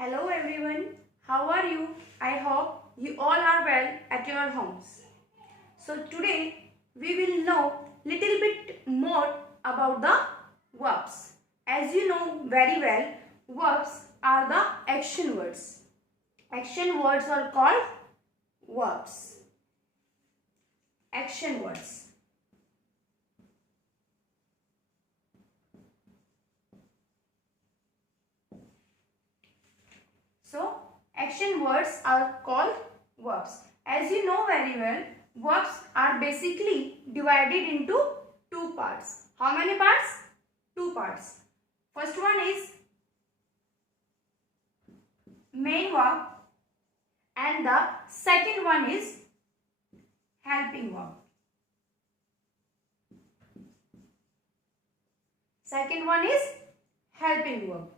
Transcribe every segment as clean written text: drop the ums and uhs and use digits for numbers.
Hello everyone, how are you? I hope you all are well at your homes. So today we will know little bit more about the verbs. As you know very well, verbs are the action words. Action words are called verbs. Action words. So, action words are called verbs. As you know very well, verbs are basically divided into two parts. How many parts? Two parts. First one is main verb and the second one is helping verb. Second one is helping verb.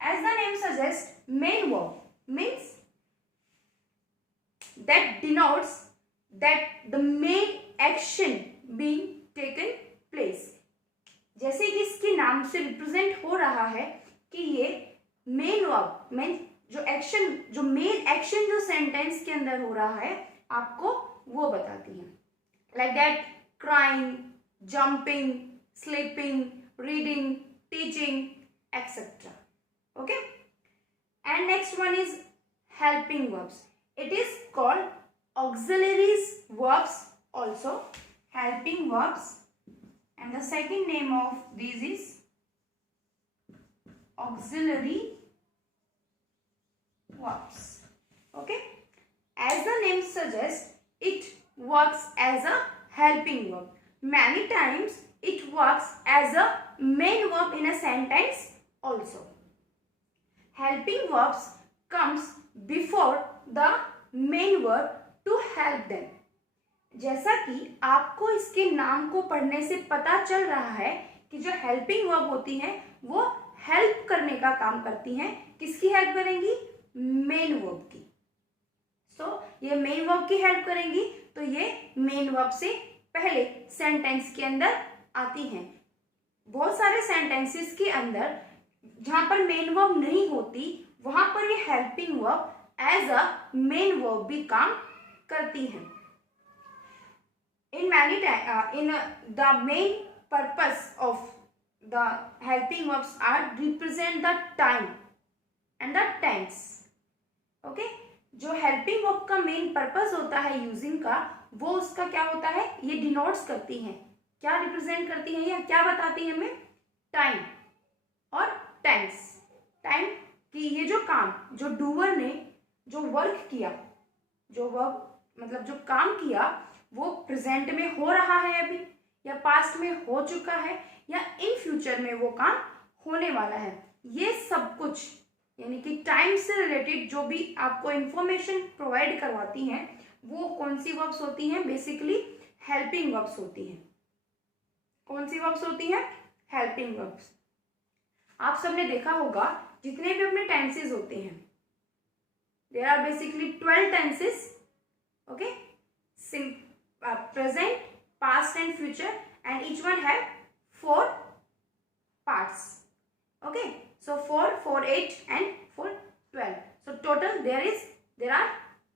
As the name suggests, main verb means that denotes that the main action being taken place. जैसे कि इसके नाम से represent हो रहा है कि ये मेन वर्ब मीन जो मेन एक्शन जो सेंटेंस के अंदर हो रहा है आपको वो बताती है. Like that crying, jumping, sleeping, reading, teaching, etcetera. Okay, and next one is helping verbs. It is called auxiliary verbs also, helping verbs, and the second name of these is auxiliary verbs. Okay, as the name suggests, it works as a helping verb. Many times it works as a main verb in a sentence also. Helping verbs comes before the main verb to help them. जैसा कि आपको इसके नाम को पढ़ने से पता चल रहा है कि जो हेल्पिंग वर्ब होती हैं वो हेल्प करने का काम करती हैं. किसकी हेल्प करेंगी? मेन वर्ब की. सो ये मेन वर्ब की हेल्प करेंगी तो ये मेन वर्ब से पहले सेंटेंस के अंदर आती हैं. बहुत सारे सेंटेंसेस के अंदर जहां पर मेन वर्ब नहीं होती वहां पर ये helping verb as a main verb भी काम करती है. In the main purpose of the helping verbs are represent the time and the tense. Okay, जो हेल्पिंग वर्ब का मेन पर्पस होता है यूजिंग का, वो उसका क्या होता है? ये डिनोट्स करती हैं. क्या रिप्रेजेंट करती हैं या क्या बताती है हमें? टाइम और टेंस. टाइम कि ये जो काम, जो डूअर ने जो वर्क किया, जो वर्क मतलब जो काम किया वो प्रेजेंट में हो रहा है अभी, या पास्ट में हो चुका है, या इन फ्यूचर में वो काम होने वाला है. ये सब कुछ यानी कि टाइम से रिलेटेड जो भी आपको इंफॉर्मेशन प्रोवाइड करवाती हैं वो कौन सी वर्ब्स होती हैं? बेसिकली हेल्पिंग वर्ब्स होती हैं. कौन सी वर्ब्स होती हैं? Helping verbs. आप सबने देखा होगा जितने भी अपने टेंसेस होते हैं, there are basically 12 tenses. Okay, present, past and future, and each one have 4 parts. Okay, so 4, 4, 8 and 4, 12. So total there are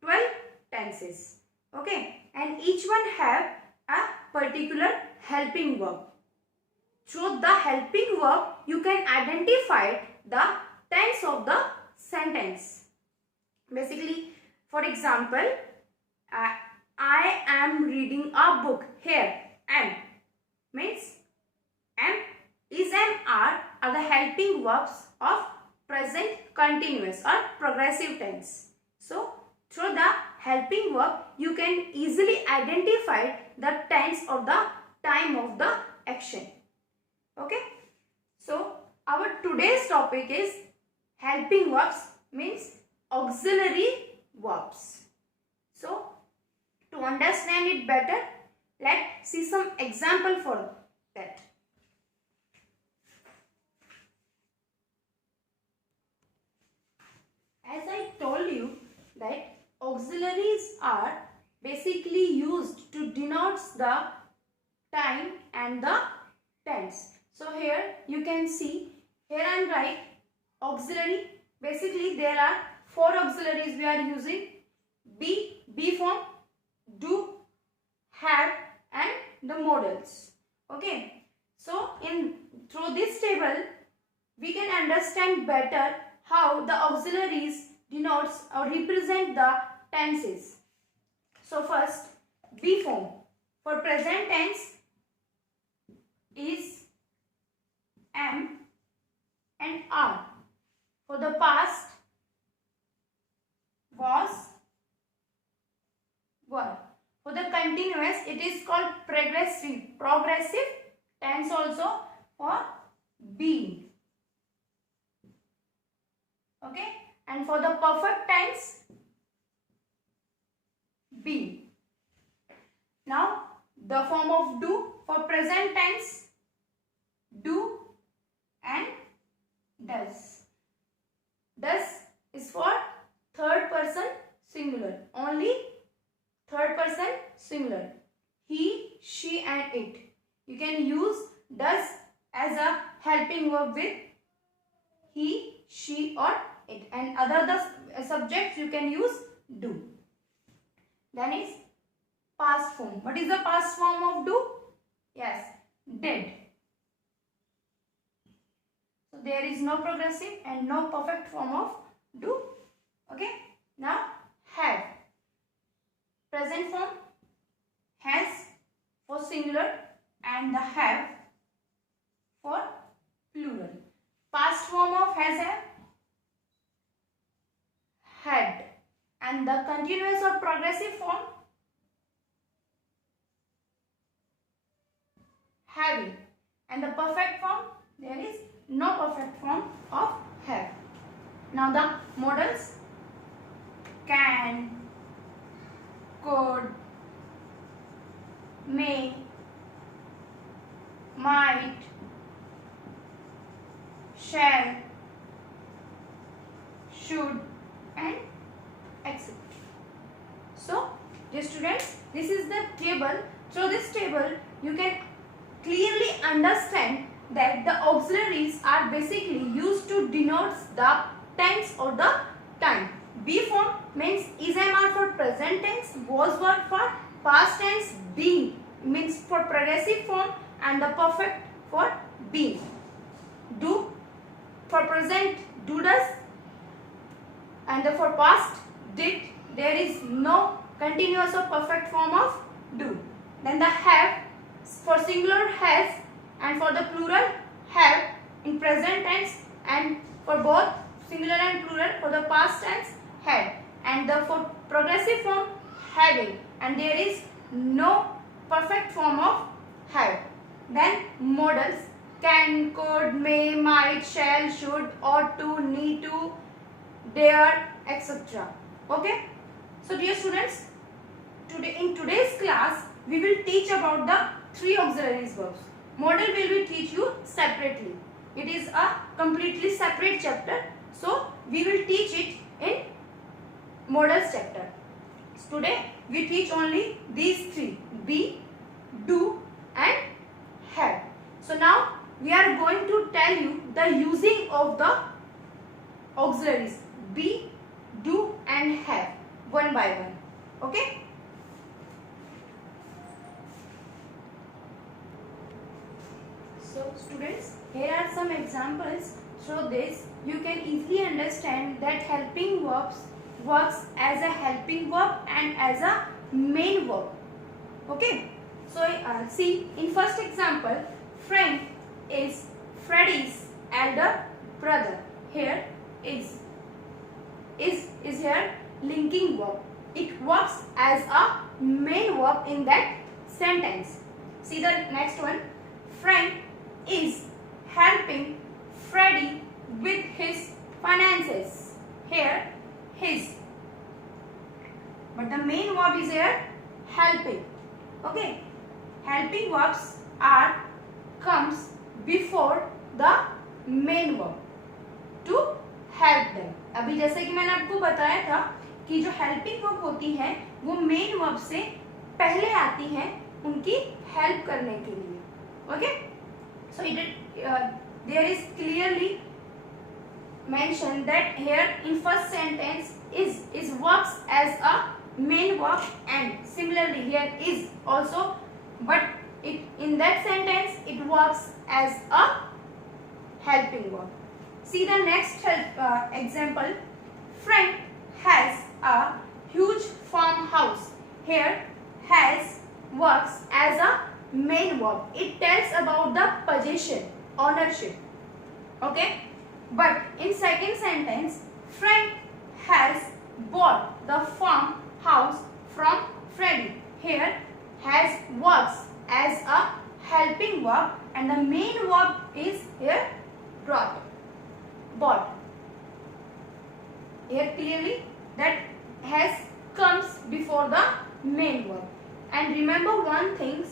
12 tenses. Okay, and each one have a particular helping verb. Through the helping verb, you can identify the tense of the sentence. Basically, for example, I am reading a book. Here, am means am is and are the helping verbs of present continuous or progressive tense. So, through the helping verb, you can easily identify the tense of the time of the action. Okay, so our today's topic is helping verbs means auxiliary verbs. So to understand it better, let's see some example for that. As I told you that auxiliaries are basically used to denote the time and the tense. So here you can see, here I am write auxiliary basically there are 4 auxiliaries we are using: be form, do, have and the modals. Okay, so through this table we can understand better how the auxiliaries denotes or represent the tenses. So first, be form for present tense is am and are. For the past, was, were. For the continuous, it is called progressive tense also for being. Okay, and for the perfect tense, be. Now the form of do for present tense, do and does. Does is for third person singular, only third person singular. He, she and it. You can use does as a helping verb with he, she or it, and other the subjects you can use do. Then is past form. What is the past form of do? Yes, did. So there is no progressive and no perfect form of do. Okay. Now have. Present form has for singular and the have for plural. Past form of has, have, had, and the continuous or progressive form having, and the perfect form there is no perfect form of have. Now the modals: can, could, may, might, shall, should and etc. So dear students, this is the table. Through this table you can clearly understand that the auxiliaries are basically used to denote the tense or the time. Be form means is, am, are for present tense, was, were for past tense, being means for progressive form, and the perfect for being. Do for present, do, does, and for past, did. There is no continuous or perfect form of do. Then the have for singular has, and for the plural have in present tense, and for both singular and plural for the past tense had, and the for progressive form having, and there is no perfect form of have. Then modals: can, could, may, might, shall, should, ought to, need to, dare, etc. Okay. So dear students, in today's class we will teach about the 3 auxiliaries verbs. Modal will be teach you separately. It is a completely separate chapter. So we will teach it in modals chapter. So today we teach only these 3: be, do and have. So now we are going to tell you the using of the auxiliaries be, do and have one by one. Okay. So students, here are some examples. Through this you can easily understand that helping verbs works as a helping verb and as a main verb. Okay. So see, in first example, Frank is Freddy's elder brother. Here is here linking verb. It works as a main verb in that sentence. See the next one. Frank is helping Freddy with his finances. Here his, but the main verb is here helping. Okay, helping verbs comes before the main verb to help them. अभी जैसे कि मैंने आपको बताया था कि जो helping verb होती हैं वो मेन वर्ब से पहले आती हैं उनकी हेल्प करने के लिए. Okay. So there is clearly mention that here in first sentence is works as a main verb, and similarly here is also, but in that sentence it works as a helping verb. See the next example. Frank has a huge farmhouse. Here has works as a main verb. It tells about the possession, ownership. Okay, but in second sentence, Frank has bought the farmhouse from Freddie. Here has works as a helping verb, and the main verb is here bought. Here clearly that has comes before the main verb. And remember one thing,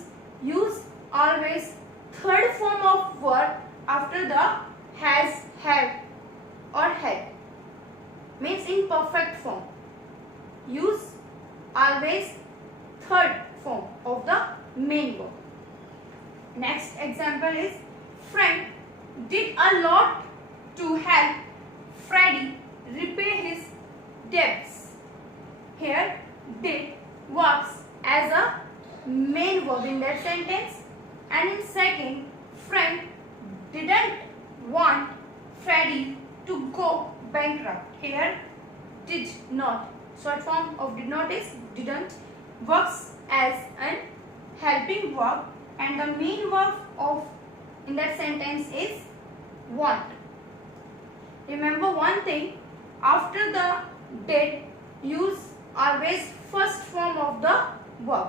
use always third form of verb after the has, have or had. Means in perfect form. Use always third form of the main verb. Next example is Frank did a lot to help Freddie repay his debts. Here did works as a main verb in that sentence, and in second, Frank didn't want Freddie to go bankrupt. Here did not, short form of did not is didn't, works as an helping verb, and the main verb of in that sentence is want. Remember one thing, after the did use always first form of the verb.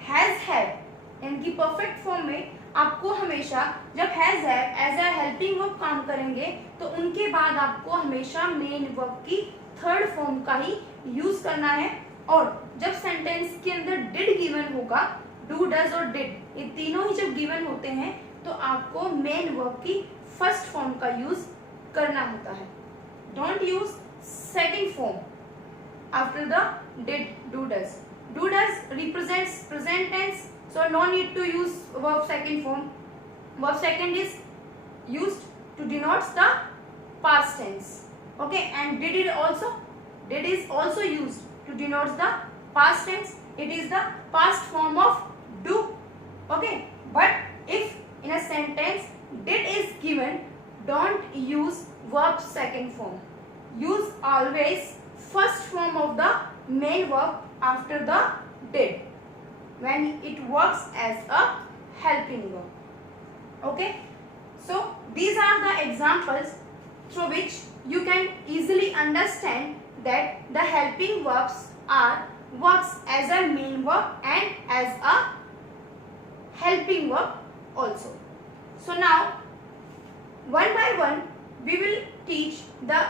Has, have इनकी perfect form में आपको हमेशा जब has have as a helping verb काम करेंगे तो उनके बाद आपको हमेशा मेन वर्ब की थर्ड फॉर्म का ही यूज करना है। और जब सेंटेंस के अंदर डिड गिवन होगा, डू, डज और डिड ये तीनों ही जब गिवन होते हैं तो आपको मेन वर्ब की फर्स्ट फॉर्म का यूज करना होता है। Don't use second form after the did, do, does. Do does represents present tense, so no need to use verb second form. Verb second is used to denote the past tense. Okay, and did is also used to denote the past tense. It is the past form of do. Okay, but if in a sentence did is given, don't use verb second form. Use always first form of the main verb after the did when it works as a helping verb. Okay, so these are the examples through which you can easily understand that the helping verbs are works as a main verb and as a helping verb also. So now one by one we will teach the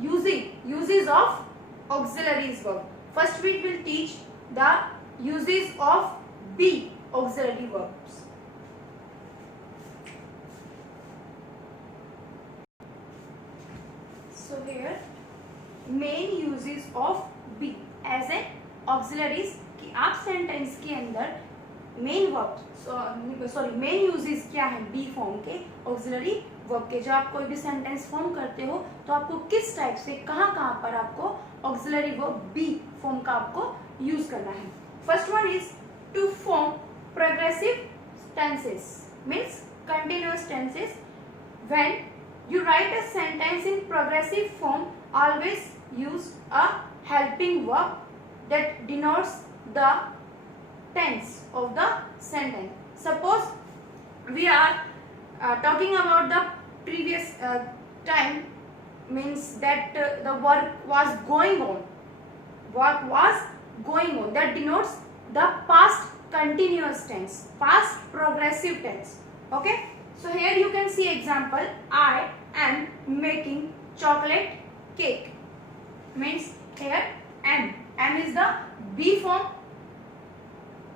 uses of auxiliaries verb. First we will teach the uses of be auxiliary verbs. So here main uses of be as an auxiliaries कि आप sentence के अंदर main verb main uses क्या है B form के auxiliary verb के। जब आप कोई भी सेंटेंस फॉर्म करते हो तो आपको किस टाइप से कहाँ पर आपको ऑक्सिलरी वर्ब बी फॉर्म का आपको यूज करना है। First one is to form progressive tenses means continuous tenses. When you write a sentence in progressive form, always use a helping verb that denotes the tense of the sentence. Suppose we are talking about the previous time, means that the work was going on. Work was going on. That denotes the past continuous tense, past progressive tense. Okay. So here you can see example. I am making chocolate cake. Means here am is the be form,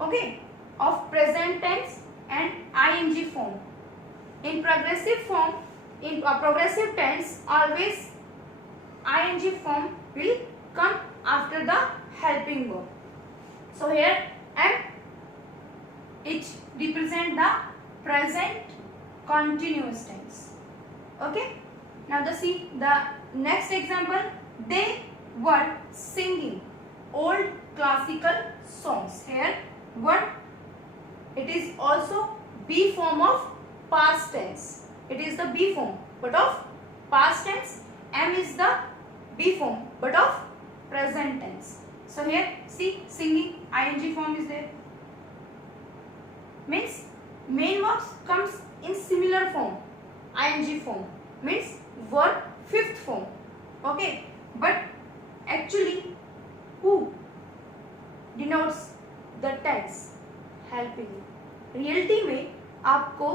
okay, of present tense and ing form. In progressive form, in progressive tense, always ing form will come after the helping verb. So here am, it represent the present continuous tense. Okay, Now see the next example. They were singing old classical songs. Here were, it is also be form of past tense. It is the be form but of past tense. Am is the be form but of present tense. So here see singing ing form is there. Means main verbs comes in similar form. Ing form means verb fifth form. Okay, but actually who denotes the tense? Helping. Reality में आपको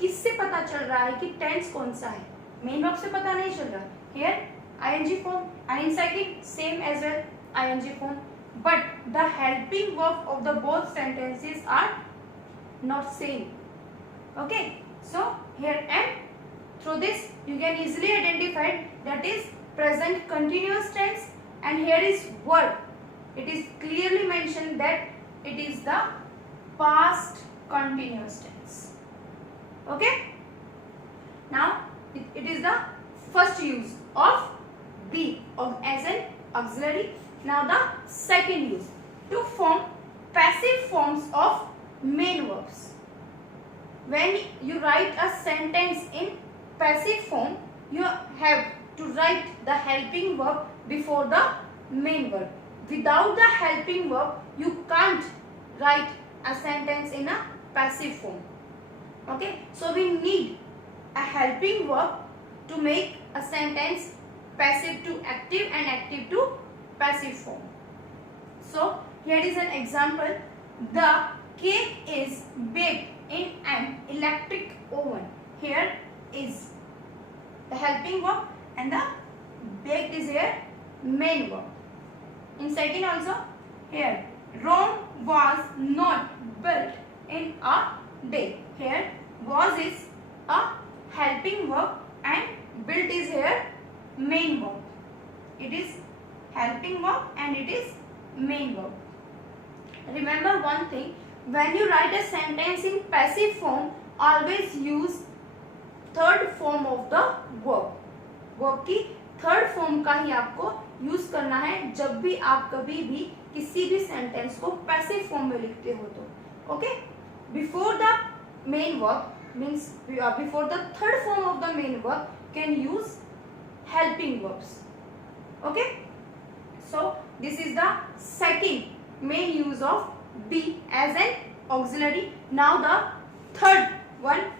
किससे पता चल रहा है कि tense कौन सा है? मेन वर्ब से पता नहीं चल रहा. Here ing form and in second same as well ing form, but the helping verb of the both sentences are not same. Okay, so here and through this you can easily identify that is present continuous tense, and here is verb. It is clearly mentioned that it is the past continuous tense. Okay, now it is the first use of be of as an auxiliary. Now the second use, to form passive forms of main verbs. When you write a sentence in passive form, you have to write the helping verb before the main verb. Without the helping verb, you can't write a sentence in a passive form. Okay, so we need a helping verb to make a sentence passive to active and active to passive form. So here is an example. The cake is baked in an electric oven. Here is the helping verb and the baked is here main verb. In second also, here Rome was not built in a day. Here was is a helping verb and built is here main verb. It is helping verb and it is main verb. Remember one thing, when you write a sentence in passive form, always use third form of the verb. Verb की third form का ही आपको use करना है जब भी आप कभी भी किसी भी सेंटेंस को पैसिव फॉर्म में लिखते हो तो. Okay, before the main verb means before the third form of the main verb can use helping verbs. Okay, so this is the second main use of be as an auxiliary. Now the third one.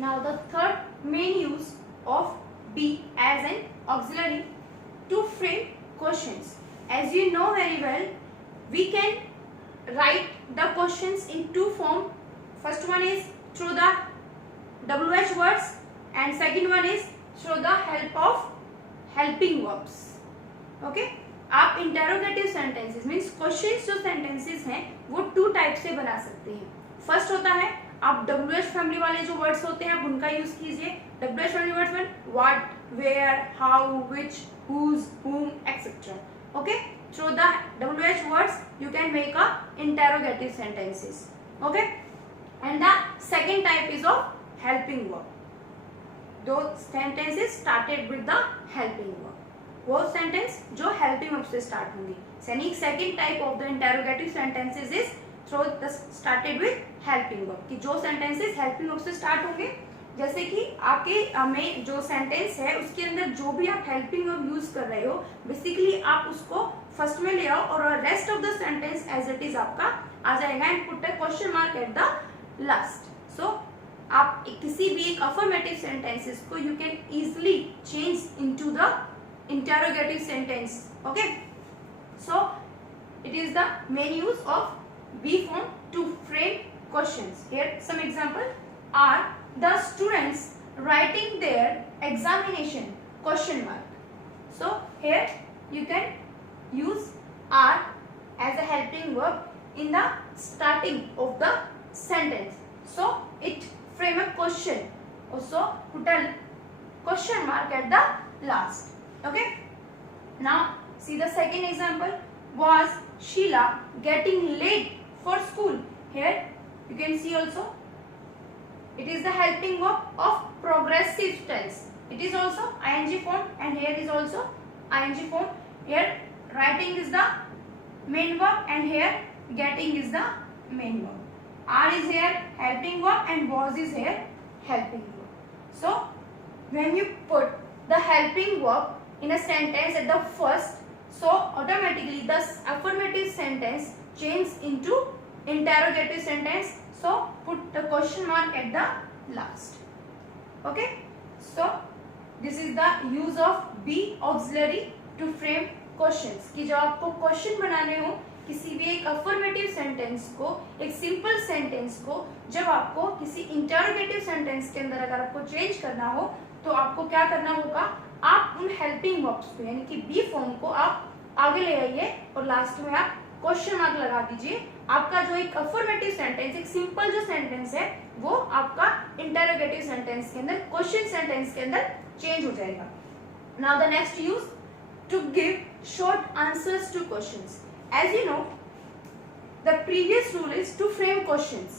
Now the third main use of be as an auxiliary, to frame questions. As you know very well, we can write the questions in two form. First one is through the WH words and second one is through the help of helping verbs. Okay, आप interrogative sentences means questions जो sentences हैं वो to type से बना सकते हैं. First होता है आप WH फैमिली वाले जो वर्ड्स होते हैं आप उनका यूज कीजिए. WH फैमिली वर्ड्स में what, where, how, which, whose, whom, etc. Okay, through the WH words you can make a interrogative sentences. Okay, and the second type is of helping verb. Those sentences started with the helping verb. वो sentence जो helping verb से start होंगी. Second type of the interrogative sentences is through the started with helping verb. कि जो sentences helping verb से start होंगे, जैसे कि आपके में जो सेंटेंस है उसके अंदर जो भी आप हेल्पिंग वर्ब यूज कर रहे हो बेसिकली आप उसको फर्स्ट में ले आओ और rest of the sentence as it is आपका आ जाएगा and put a question mark at the last. So आप किसी भी एक अफर्मेटिव सेंटेंसेस को you can easily change into the interrogative sentence. Okay, so it is the main use of be form to frame questions. Here some example are the students writing their examination question mark. So here you can use are as a helping verb in the starting of the sentence, so it frame a question, also put a question mark at the last. Okay, now see the second example. Was Sheila getting late for school? Here you can see also It is the helping verb of progressive tense. It is also ing form and here is also ing form. Here writing is the main verb and here getting is the main verb. Are is here helping verb and was is here helping verb. So when you put the helping verb in a sentence at the first, so automatically the affirmative sentence changes into interrogative sentence. So put the question mark at the last. Okay, so this is the use of be auxiliary to frame questions. कि जब आपको question बनाने हो किसी भी एक affirmative sentence को, एक सिंपल सेंटेंस को, जब आपको किसी इंटरोगेटिव सेंटेंस के अंदर अगर आपको चेंज करना हो तो आपको क्या करना होगा, आप उन हेल्पिंग वर्ब्स को यानी कि बी फॉर्म को आप आगे ले आइए और लास्ट में आप क्वेश्चन मार्क लगा दीजिए. आपका जो एक अफर्मेटिव सेंटेंस, एक सिंपल जो सेंटेंस है वो आपका इंटरोगेटिव सेंटेंस के अंदर, क्वेश्चन सेंटेंस के अंदर चेंज हो जाएगा. Now the next use to give short answers to questions. As you know, the previous rule is to frame questions.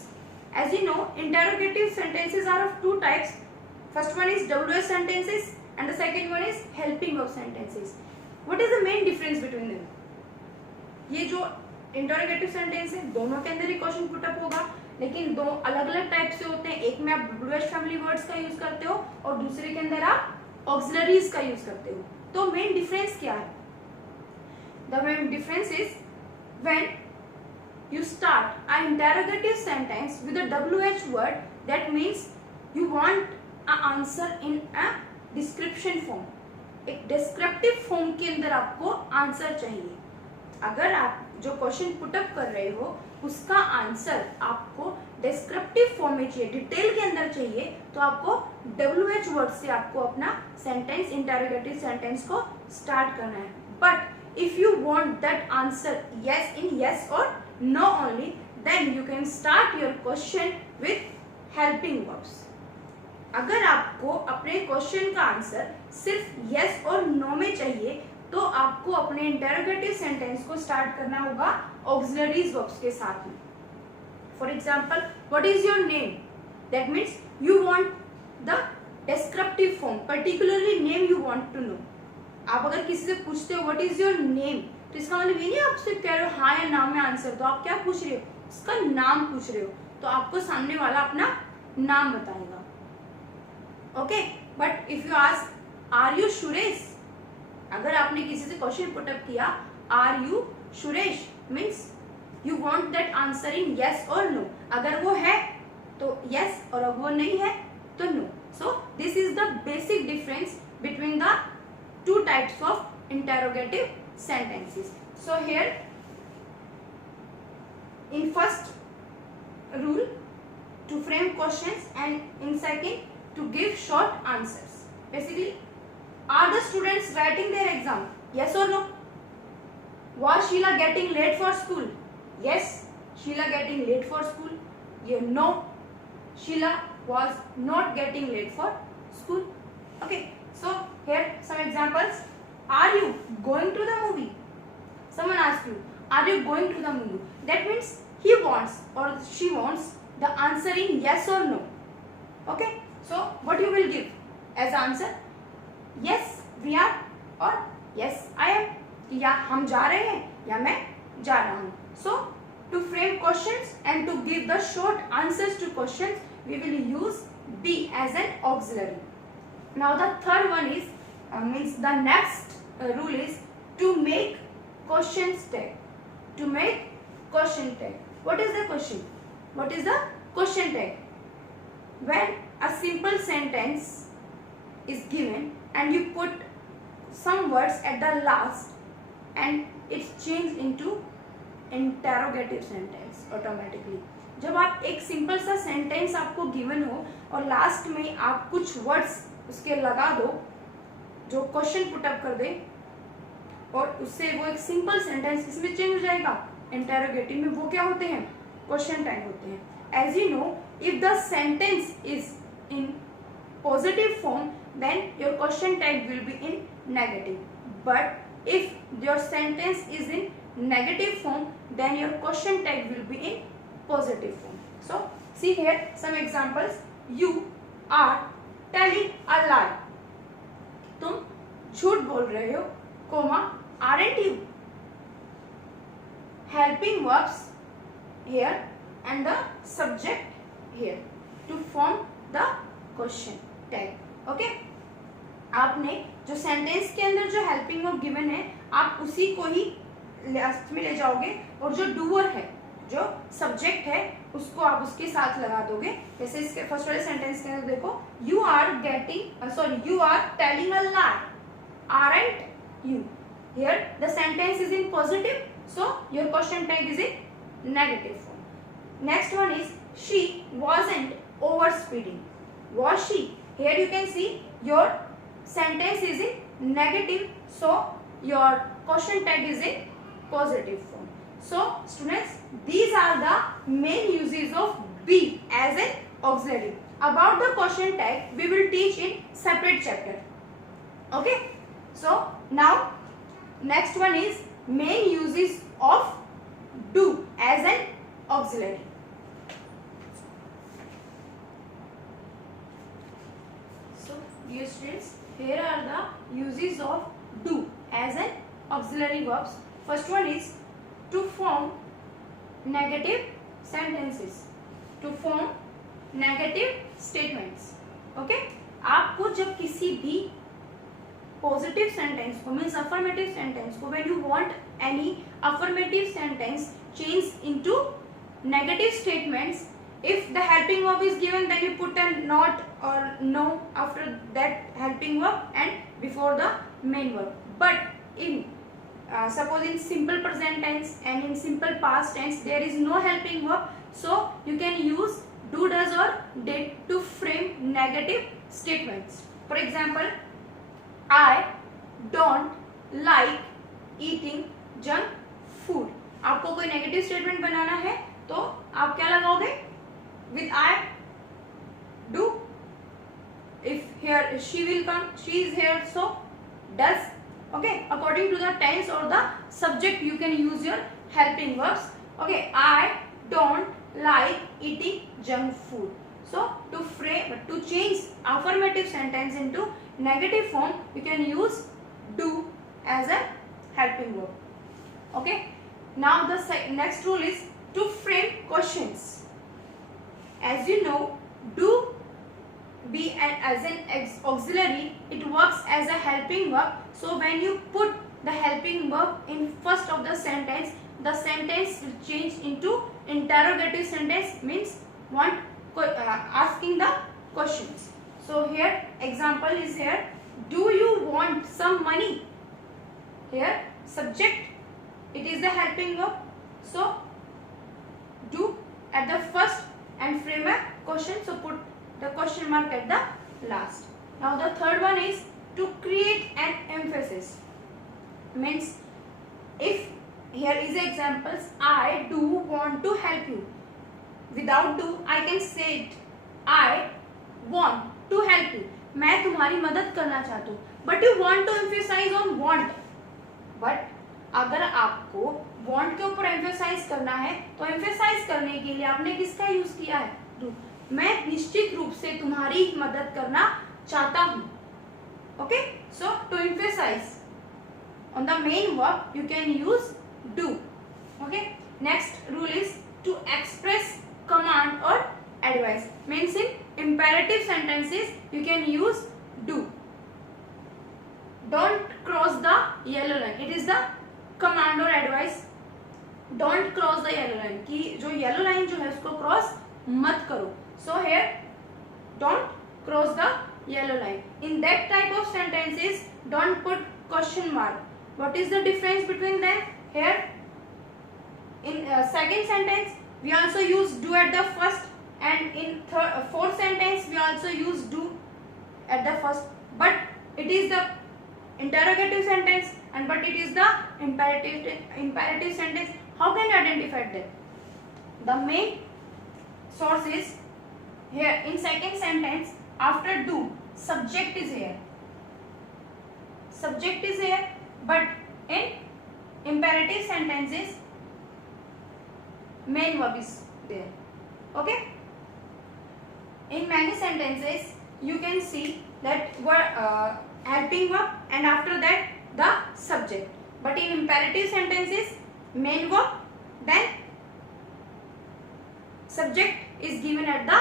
As you know, interrogative sentences are of two types. First one is WH sentences and the second one is helping verb sentences. What is the main difference between them? ये जो interrogative sentence है दोनों के अंदर ही question put up होगा, लेकिन दो अलग अलग टाइप से होते हैं. एक में आप WH फैमिली वर्ड्स का यूज करते हो और दूसरे के अंदर आप ऑक्सिलरीज का यूज करते हो. तो मेन डिफरेंस क्या है? The main difference is when you start an interrogative sentence with a WH word, that means you want an answer in a description form. एक descriptive form के अंदर आपको आंसर चाहिए. अगर आप जो क्वेश्चन पुटअप कर रहे हो उसका आंसर आपको descriptive फॉर्म में चाहिए, डिटेल के अंदर चाहिए, तो आपको WH वर्ड से आपको अपना सेंटेंस, इंटरोगेटिव सेंटेंस को स्टार्ट करना है. But if you want that answer yes in yes or no only, then you can start your question with helping verbs. अगर आपको अपने क्वेश्चन का आंसर सिर्फ yes और no में चाहिए तो आपको अपने इंटरोगेटिव सेंटेंस को स्टार्ट करना होगा ऑक्सिलरीज वर्ब्स के साथ में. For example, what is your name? That means you want the descriptive form, particularly name you want to know. आप अगर किसी से पूछते हो व्हाट इज योर नेम, तो इसका मतलब ये नहीं आप सिर्फ कह रहे हो हाँ या ना में आंसर, तो आप क्या पूछ रहे हो, उसका नाम पूछ रहे हो, तो आपको सामने वाला अपना नाम बताएगा. Okay, but if you ask are you Suresh, अगर आपने किसी से क्वेश्चन पुटअप किया are you Suresh, means you want that answer in yes और नो. अगर वो है तो यस और अगर वो नहीं है तो no. So this is the basic difference between the two types of interrogative sentences. So here in first rule to frame questions and in second to give short answers. Basically, are the students writing their exam? Yes or no? Was Sheila getting late for school? Yes, Sheila getting late for school. Yeah, no, Sheila was not getting late for school. Okay. So here some examples. Are you going to the movie? Someone asks you, are you going to the movie? That means he wants or she wants the answer in yes or no. Okay, so what you will give as answer? Yes we are or yes I am. या हम जा रहे हैं या मैं जा रहा हूँ. So to frame questions and to give the short answers to questions, we will use be as an auxiliary. Now the third one is means the next rule is to make questions tag. To make question tag. What is the question? What is the question tag? When a simple sentence is given and you put some words at the last and it's changed into interrogative sentence automatically. जब आप एक simple सा sentence आपको given हो और last में आप कुछ वर्ड्स उसके लगा दो जो क्वेश्चन पुटअप कर दे और उससे वो एक सिंपल सेंटेंस इसमें चेंज हो जाएगा इंटरोगेटिव में. वो क्या होते हैं? क्वेश्चन टैग होते हैं. As you know, if the sentence is in positive form then your question tag will be in negative, but if your sentence is in negative form then your question tag will be in positive form. So see here some examples. you are telling a lie. तुम झूठ बोल रहे हो, comma, aren't you? Helping verbs here and the subject here to form the question tag. Okay? आपने जो sentence के अंदर जो हेल्पिंग वर्ब गिवन है आप उसी को ही लास्ट में ले जाओगे और जो डूअर है, जो सब्जेक्ट है, उसको आप उसके साथ लगा दोगे. जैसे इसके फर्स्ट वाले सेंटेंस के अंदर देखो, you are telling a lie, aren't you? Here the sentence is in positive, so your question tag is in negative form. Next one is she wasn't overspeeding. Was she? Here you can see your sentence is in negative, so your question tag is in positive form. So students, these are the main uses of be as an auxiliary. About the question tag we will teach in separate chapter. Okay, so now next one is main uses of do as an auxiliary. So dear students, here are the uses of do as an auxiliary verbs. First one is to form negative sentences, to form negative statements. Okay, आपको जब किसी भी positive sentence को means affirmative sentence को when you want any affirmative sentence change into negative statements, if the helping verb is given then you put a not or no after that helping verb and before the main verb. But in suppose in simple present tense and in simple past tense there is no helping verb, so you can use do, does or did to frame negative statements. For example, I don't like eating junk food. आपको कोई negative statement बनाना है तो आप क्या लगाओगे? With I do. If here she will come, she is here, so does. Okay, according to the tense or the subject you can use your helping verbs. Okay, I don't like eating junk food. So to change affirmative sentence into negative form you can use do as a helping verb. Okay, now the next rule is to frame questions. As you know, do be as an auxiliary, it works as a helping verb. So when you put the helping verb in first of the sentence will change into interrogative sentence, means asking the questions. So here example is here, do you want some money? Here subject, it is the helping verb, so do at the first and frame a question, so put the question mark at the last. Now the third one is to create an emphasis, means if here is examples, I do want to help you. Without do I can say it, I want to help you, मैं तुम्हारी मदद करना चाहता हूँ, but you want to emphasize on want. But अगर आपको want के ऊपर emphasize करना है तो emphasize करने के लिए आपने किसका यूज किया है? do. मैं निश्चित रूप से तुम्हारी मदद करना चाहता हूँ. Okay, so to emphasize on the main verb you can use do. Okay, next rule is to express command or advice, means in imperative sentences you can use do. Don't cross the yellow line, it is the command or advice. Don't cross the yellow line, कि जो yellow line जो है उसको cross मत करो. So here don't cross the yellow line. In that type of sentences don't put question mark. What is the difference between them? Here in second sentence we also use do at the first, and in fourth sentence we also use do at the first, but it is the interrogative sentence and but it is the imperative sentence. How can you identify that? The main source is here in second sentence, after do subject is here, but in imperative sentences main verb is there. Okay, in many sentences you can see that were helping verb and after that the subject, but in imperative sentences main verb then subject is given at the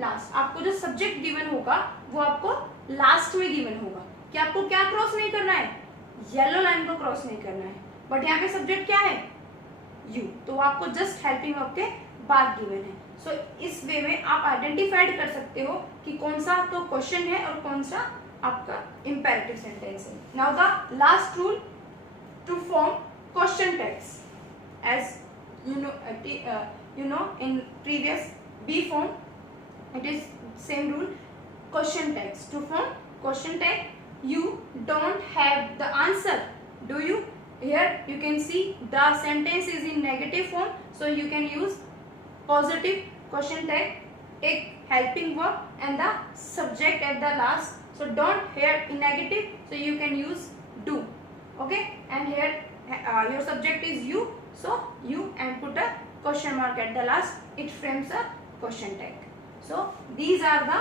last. आपको जो subject given होगा वो आपको last में given होगा कि आपको क्या क्रॉस नहीं करना है, येलो लाइन को क्रॉस नहीं करना है, बट यहाँ पे सब्जेक्ट क्या है यू, तो आपको जस्ट हेल्पिंग वर्ब के बाद गिवन है. सो इस वे में आप आइडेंटिफाइड कर सकते हो कि कौन सा तो क्वेश्चन है और कौन सा आपका इंपेरेटिव सेंटेंस है. Now the last rule to form question tags, as you know in previous B form it is same rule. Question tags, to form question tag you don't have the answer, do you? Here you can see the sentence is in negative form, so you can use positive question tag, take helping verb and the subject at the last. So don't here in negative, so you can use do. Okay, and here your subject is you, so you and put a question mark at the last, it frames a question tag. So these are the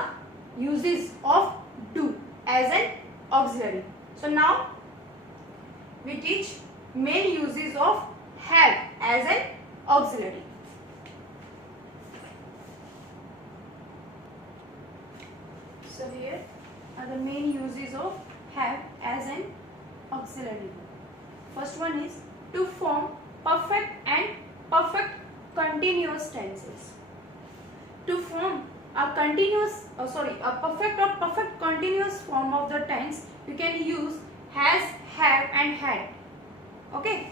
uses of do as an auxiliary. So now we teach main uses of have as an auxiliary. So here are the main uses of have as an auxiliary. First one is to form perfect and perfect continuous tenses. To form a continuous, a perfect or perfect continuous form of the tense, you can use has, have and had. Okay.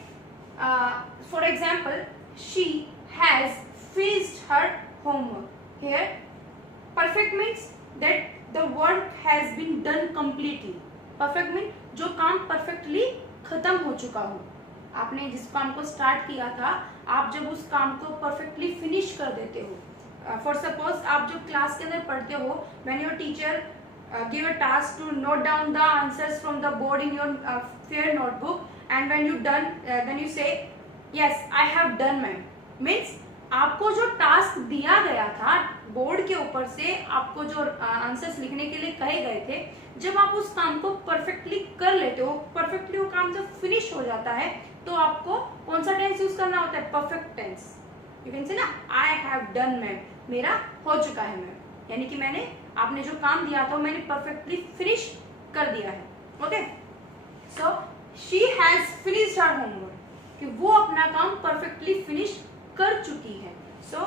For example, she has finished her homework. Here, perfect means that the work has been done completely. Perfect means जो काम perfectly खत्म हो चुका हो. आपने जिस काम को स्टार्ट किया था, आप जब उस काम को परफेक्टली फिनिश कर देते हो. फॉर सपोज आप जब क्लास के अंदर पढ़ते हो, when your teacher give a task to note down the answers from the board in your fair notebook, and when you done, when you say yes I have done ma'am, means आपको जो task दिया गया था board के ऊपर से, आपको जो आंसर्स लिखने के लिए कहे गए थे, जब आप उस काम को परफेक्टली कर लेते हो, परफेक्टली वो काम जब फिनिश हो जाता है, तो आपको कौन सा टेंस यूज करना होता है? Perfect tense. You can say ना आई हैव डन मैम, मेरा हो चुका है मैम, यानी कि मैंने, आपने जो काम दिया था मैंने परफेक्टली फिनिश कर दिया है. Okay, so she has finished her homework, कि वो अपना काम परफेक्टली फिनिश कर चुकी है. So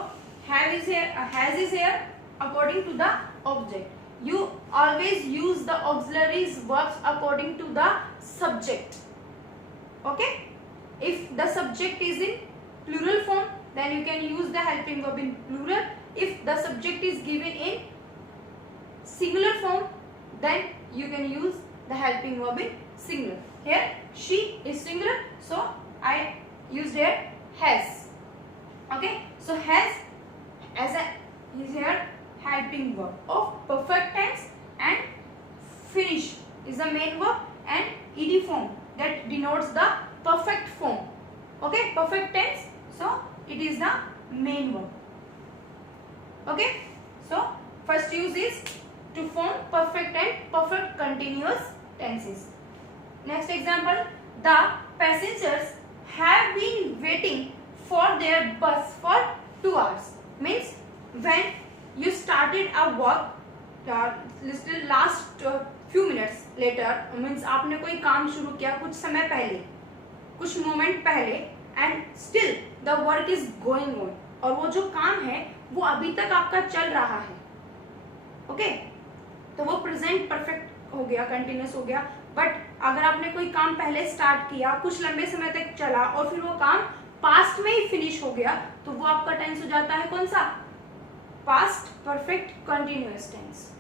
have is here, has is here according to the object. You always use the auxiliaries verbs according to the subject. Okay, if the subject is in plural form, then you can use the helping verb in plural. If the subject is given in singular form, then you can use the helping verb in singular. Here she is singular, so I used here has. Okay, so has as a is here helping verb of perfect tense, and finish is the main verb, and ed form that denotes the perfect form. Okay, perfect tense, so it is the main verb. Okay, so first use is to form perfect and perfect continuous tenses. Next example, the passengers have been waiting for their bus for 2 hours. Means when you started a work last few minutes later, means आपने कोई काम शुरू किया कुछ समय पहले, कुछ moment पहले, and still the work is going on, और वो जो काम है वो अभी तक आपका चल रहा है. ओके, तो वो प्रेजेंट परफेक्ट हो गया, कंटिन्यूस हो गया. बट अगर आपने कोई काम पहले स्टार्ट किया, कुछ लंबे समय तक चला और फिर वो काम पास्ट में ही फिनिश हो गया, तो वो आपका टेंस हो जाता है कौन सा? Past perfect continuous tense.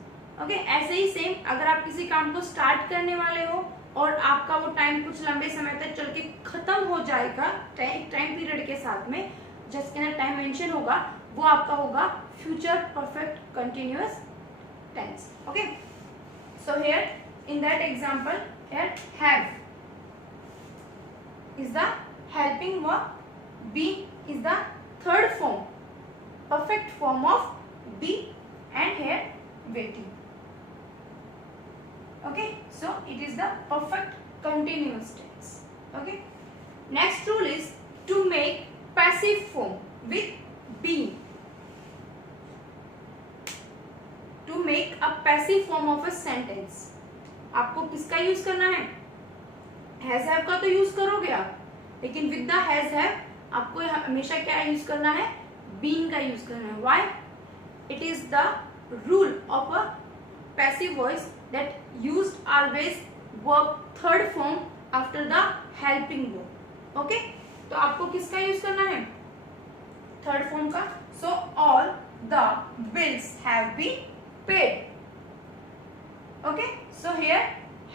Okay, ऐसे ही सेम अगर आप किसी काम को स्टार्ट करने वाले हो और आपका वो टाइम कुछ लंबे समय तक चल के खत्म हो जाएगा, टाइम पीरियड के साथ में जिसके अंदर टाइम मेंशन होगा, वो आपका होगा future perfect continuous tense. Okay, so here in that example, here have is the helping verb, be is the third form, perfect form of be, and here waiting. Okay, so it is the perfect continuous tense. Okay, next rule is to make passive form with being. To make a passive form of a sentence, आपको किसका use करना है? Has have का तो use करोगे आप, लेकिन with the has have आपको हमेशा क्या यूज करना है? बीइंग का यूज करना है. Why? It is the rule of a passive voice that used always verb third form after the helping verb. Okay, तो आपको किसका यूज करना है? थर्ड फॉर्म का. So all the bills have been paid. Okay, so here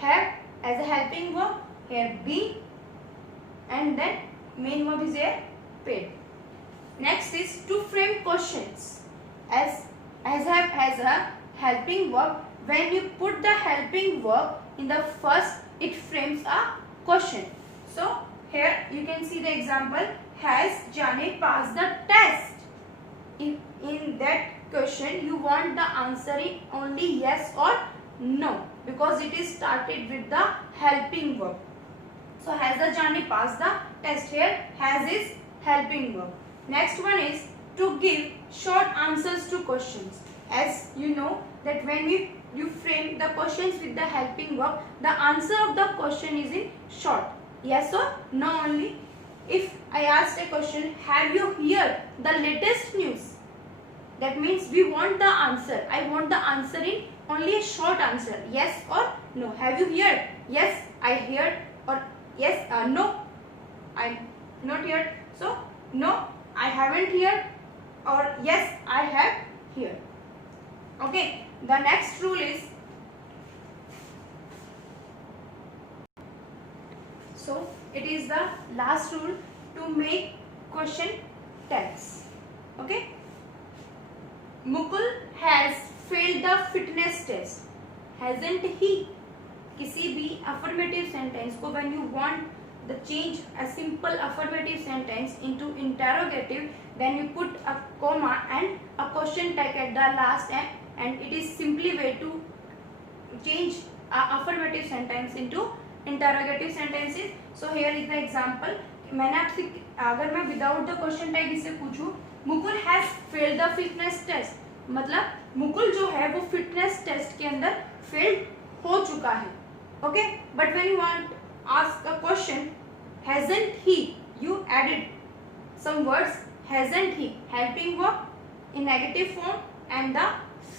have as a helping verb, here be, and then main verb is here paid. Next is to frame questions. As have as a helping verb, when you put the helping verb in the first, it frames a question. So here you can see the example, has Jane passed the test? In that question you want the answer in only yes or no, because it is started with the helping verb. So has the Jane passed the test? Here has is helping verb. Next one is to give short answers to questions. As you know that when you frame the questions with the helping verb, the answer of the question is in short, yes or no only. If I asked a question, have you heard the latest news? That means we want the answer. I want the answer in only a short answer, yes or no. Have you heard? Yes, I heard. Or yes, no, I not heard. So no, I haven't heard. Or yes, I have heard. Okay, the next rule is, so it is the last rule to make question tense. Okay, Mukul has failed the fitness test, hasn't he? किसी भी affirmative sentence को when you want the change a simple affirmative sentence into interrogative, then you put a comma and a question tag at the last, and it is simply way to change a affirmative sentence into interrogative sentences. So here is the example. मैंने आपसे, अगर मैं without the question tag इसे पूछूं, Mukul has failed the fitness test, मतलब मुकुल जो है वो फिटनेस टेस्ट के अंदर फेल्ड हो चुका है. Okay, but when you want ask a question, hasn't he, you added some words, hasn't he, helping verb in negative form and the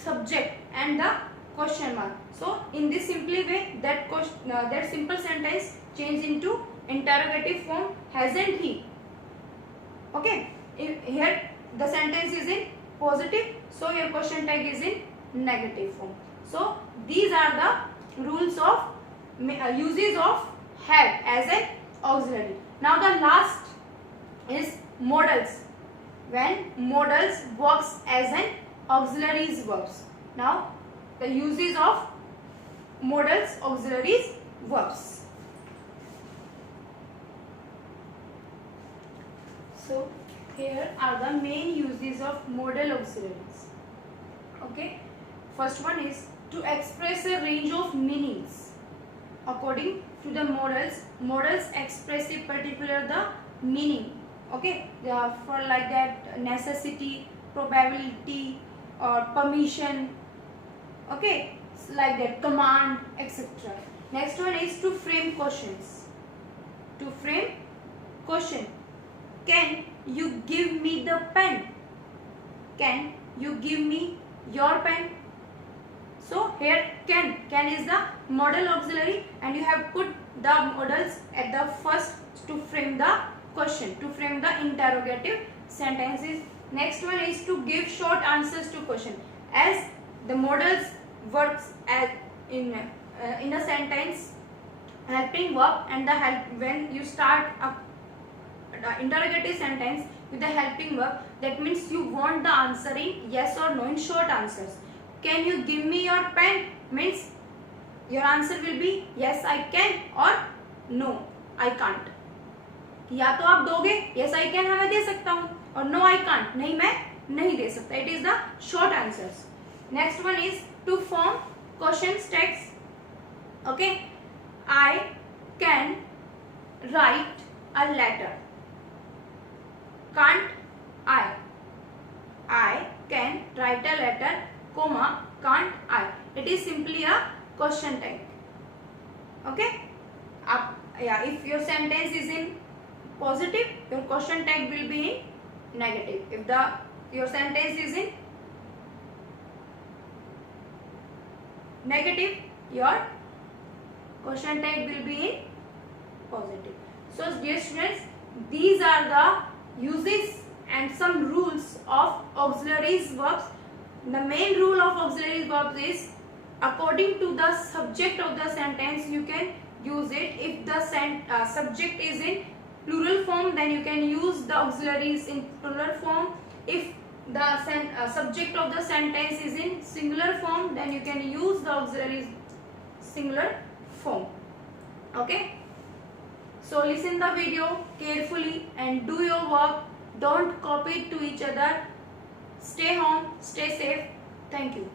subject and the question mark. So in this simply way, that simple sentence changed into interrogative form, hasn't he. Okay, here the sentence is in positive, so your question tag is in negative form. So these are the rules of uses of have as an auxiliary. Now the last is modals, when modals works as an auxiliaries verbs. Now the uses of modals auxiliaries verbs. So here are the main uses of modal auxiliaries. Okay, first one is to express a range of meanings according to the modals. Modals express a particular the meaning. Okay, they are for like that necessity, probability, or permission. Okay, like that command, etc. Next one is to frame questions. To frame question, can you give me the pen? Can you give me your pen? So here can is the modal auxiliary, and you have put the modals at the first to frame the question, to frame the interrogative sentences. Next one is to give short answers to question. As the modals works as in a sentence, helping verb and the help, when you start a interrogative sentence with the helping verb, that means you want the answer in yes or no, in short answers. Can you give me your pen means your answer will be yes I can or no I can't. या तो आप दोगे yes I can, मैं दे सकता हूँ, और no I can't, नहीं मैं नहीं दे सकता. It is the short answers. Next one is to form question text. Okay, I can write a letter. Can't I? I can write a letter, comma, can't I? It is simply a question tag. Okay. If your sentence is in positive, your question tag will be in negative. If your sentence is in negative, your question tag will be in positive. So dear students, these are the uses and some rules of auxiliary verbs. The main rule of auxiliary verbs is according to the subject of the sentence you can use it. If the subject is in plural form, then you can use the auxiliaries in plural form. If the subject of the sentence is in singular form, then you can use the auxiliaries singular form. Okay. So listen the video carefully and do your work. Don't copy it to each other. Stay home, stay safe. Thank you.